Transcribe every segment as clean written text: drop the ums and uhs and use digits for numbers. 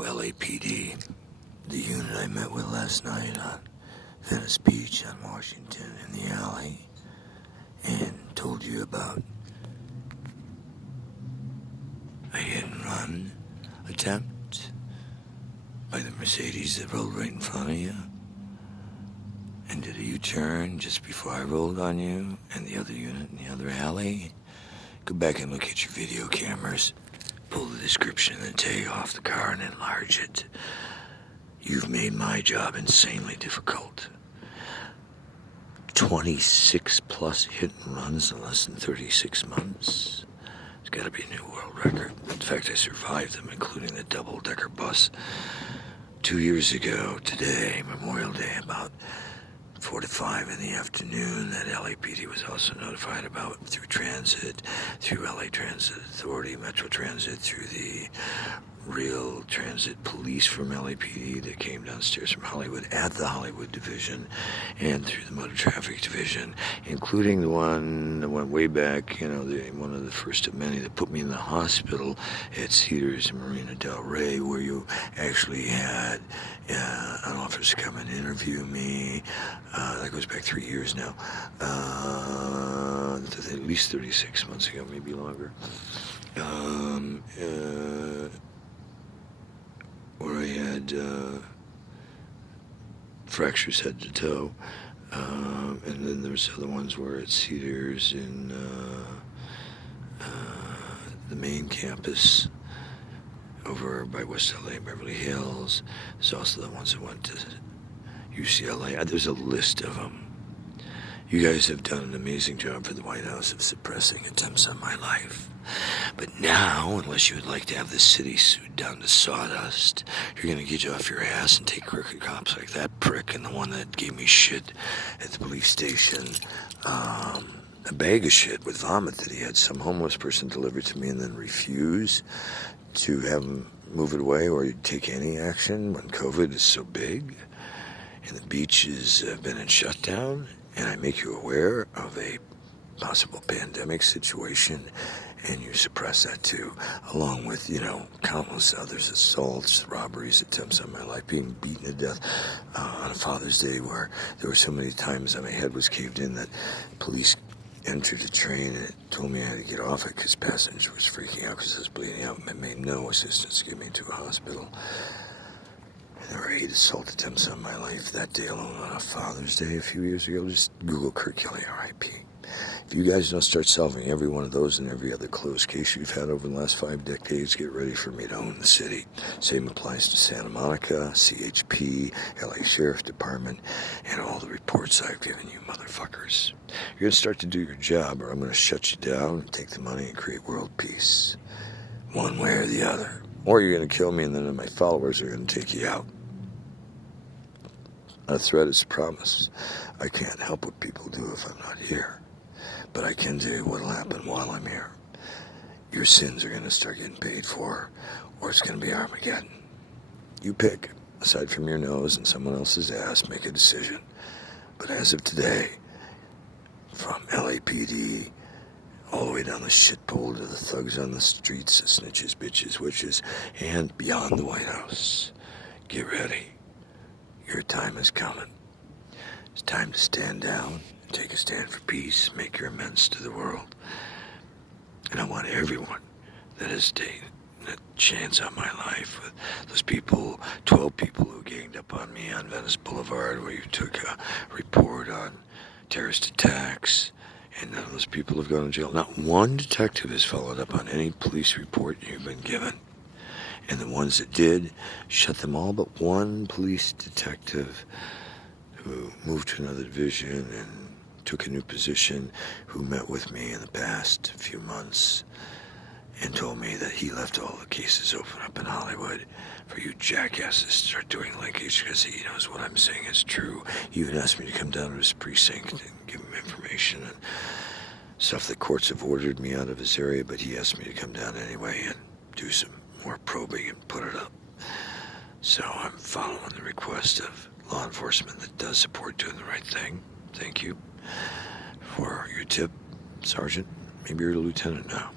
LAPD, the unit I met with last night on Venice Beach on Washington in the alley, and told you about a hit-and-run attempt by the Mercedes that rolled right in front of you and did a U-turn just before I rolled on you, and the other unit in the other alley. Go back and look at your video cameras, pull the description and then take off the car and enlarge it. You've made my job insanely difficult. 26 plus hit and runs in less than 36 months. It's got to be a new world record. In fact, I survived them, including the double-decker bus 2 years ago today, Memorial Day, about 4 to 5 in the afternoon, that LAPD was also notified about through transit, through LA Transit Authority, Metro Transit, through the Real Transit Police from LAPD that came downstairs from Hollywood at the Hollywood Division, and through the Motor Traffic Division, including the one that went way back, one of the first of many that put me in the hospital at Cedars and Marina Del Rey, where you actually had an officer come and interview me. That goes back 3 years now, at least 36 months ago, maybe longer. Where I had fractures head to toe, and then there's other ones where it's Cedars in the main campus over by West LA, Beverly Hills. There's also the ones that went to UCLA. There's a list of them. You guys have done an amazing job for the White House of suppressing attempts on my life. But now, unless you would like to have the city sued down to sawdust, you're going to get off your ass and take crooked cops like that prick and the one that gave me shit at the police station. A bag of shit with vomit that he had some homeless person deliver to me and then refuse to have him move it away or take any action when COVID is so big and the beaches have been in shutdown. And I make you aware of a possible pandemic situation, and you suppress that too, along with, countless others, assaults, robberies, attempts on my life, being beaten to death on a Father's Day where there were so many times that my head was caved in that police entered the train and it told me I had to get off it because passenger was freaking out because I was bleeding out and made no assistance to get me to a hospital. There were 8 assault attempts on my life that day alone on a Father's Day a few years ago. Just Google Kurt Kelly, R.I.P. If you guys don't start solving every one of those and every other closed case you've had over the last 5 decades, get ready for me to own the city. Same applies to Santa Monica, CHP, LA Sheriff Department, and all the reports I've given you motherfuckers. You're going to start to do your job or I'm going to shut you down, take the money, and create world peace. One way or the other. Or you're going to kill me and then my followers are going to take you out. A threat is a promise. I can't help what people do if I'm not here. But I can tell you what'll happen while I'm here. Your sins are going to start getting paid for, or it's going to be Armageddon. You pick, aside from your nose and someone else's ass, make a decision. But as of today, from LAPD all the way down the shit pole to the thugs on the streets, the snitches, bitches, witches, and beyond the White House, get ready. Your time is coming. It's time to stand down, take a stand for peace, make your amends to the world. And I want everyone that has taken a chance on my life with those people, 12 people who ganged up on me on Venice Boulevard, where you took a report on terrorist attacks, and none of those people have gone to jail. Not one detective has followed up on any police report you've been given. And the ones that did, shut them all but one police detective who moved to another division and took a new position, who met with me in the past few months and told me that he left all the cases open up in Hollywood for you jackasses to start doing linkage because he knows what I'm saying is true. He even asked me to come down to his precinct and give him information and stuff that courts have ordered me out of his area, but he asked me to come down anyway and do some more probing and put it up. So I'm following the request of law enforcement that does support doing the right thing. Thank you for your tip, Sergeant. Maybe you're a lieutenant now.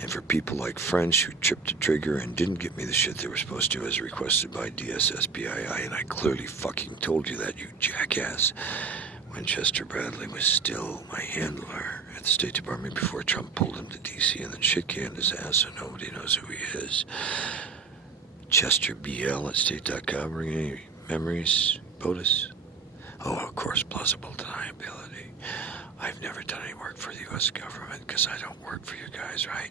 And for people like French who tripped the trigger and didn't get me the shit they were supposed to as requested by DSSBII, and I clearly fucking told you that, you jackass, when Chester Bradley was still my handler at the State Department before Trump pulled him to D.C. and then shit-canned his ass so nobody knows who he is. Chester BL at state.com, bring any memories, POTUS? Oh, of course, plausible deniability. I've never done any work for the U.S. government because I don't work for you guys, right?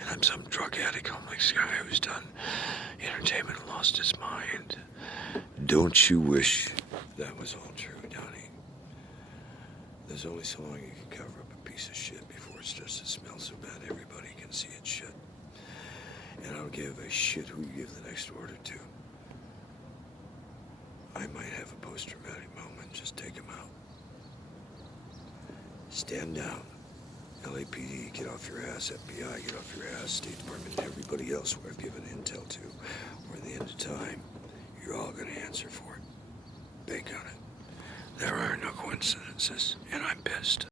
And I'm some drug addict homeless guy who's done entertainment and lost his mind. Don't you wish that was all true, Donnie? There's only so long you can cover up a piece of shit before it starts to smell so bad everybody can see it's shit. And I don't give a shit who you give the next order to. I might have a post-traumatic moment, just take him out. Stand down. LAPD, get off your ass. FBI, get off your ass. State Department, and everybody else who I've given intel to. Or at the end of time, you're all going to answer for it. Bank on it. There are no coincidences, and I'm pissed.